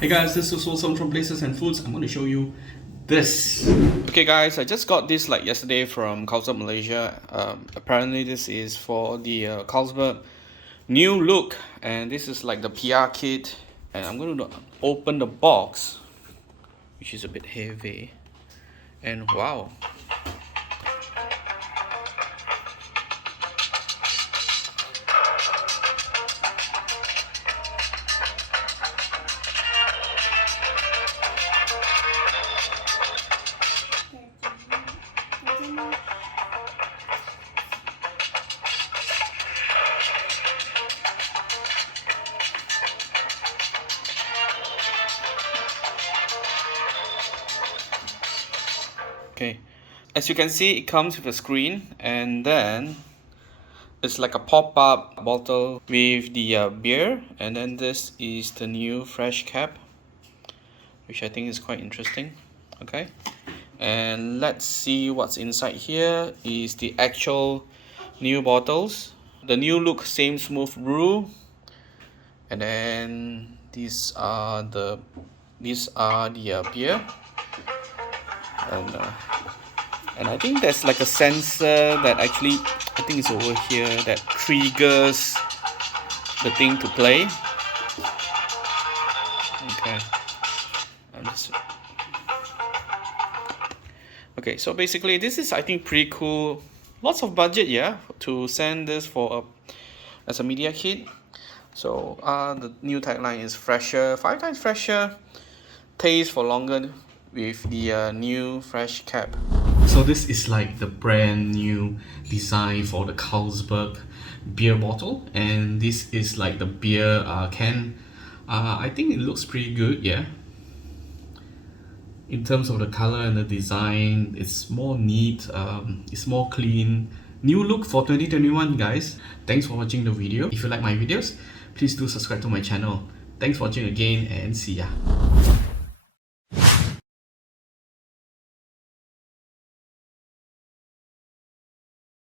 Hey guys, this is Wilson from Places and Foods. I'm going to show you this. Okay guys, I just got this like yesterday from Carlsberg Malaysia. Apparently this is for the Carlsberg new look, and this is like the PR kit. And I'm going to open the box, which is a bit heavy. And wow. Okay, as you can see, it comes with a screen, and then it's like a pop-up bottle with the beer, and then this is the new fresh cap, which I think is quite interesting. Okay, and let's see what's inside. Here is the actual new bottles, the new look, same smooth brew, and then these are the beer. And I think there's like a sensor that actually, I think it's over here, that triggers the thing to play. Okay, okay, so basically this is, I think, pretty cool. Lots of budget, yeah, to send this for as a media kit. So the new tagline is fresher, 5 times fresher, taste for longer, with the new fresh cap. So this is like the brand new design for the Carlsberg beer bottle, and this is like the beer can. I think it looks pretty good, yeah. In terms of the color and the design, it's more neat, it's more clean. New look for 2021, guys. Thanks for watching the video. If you like my videos, please do subscribe to my channel. Thanks for watching again, and see ya.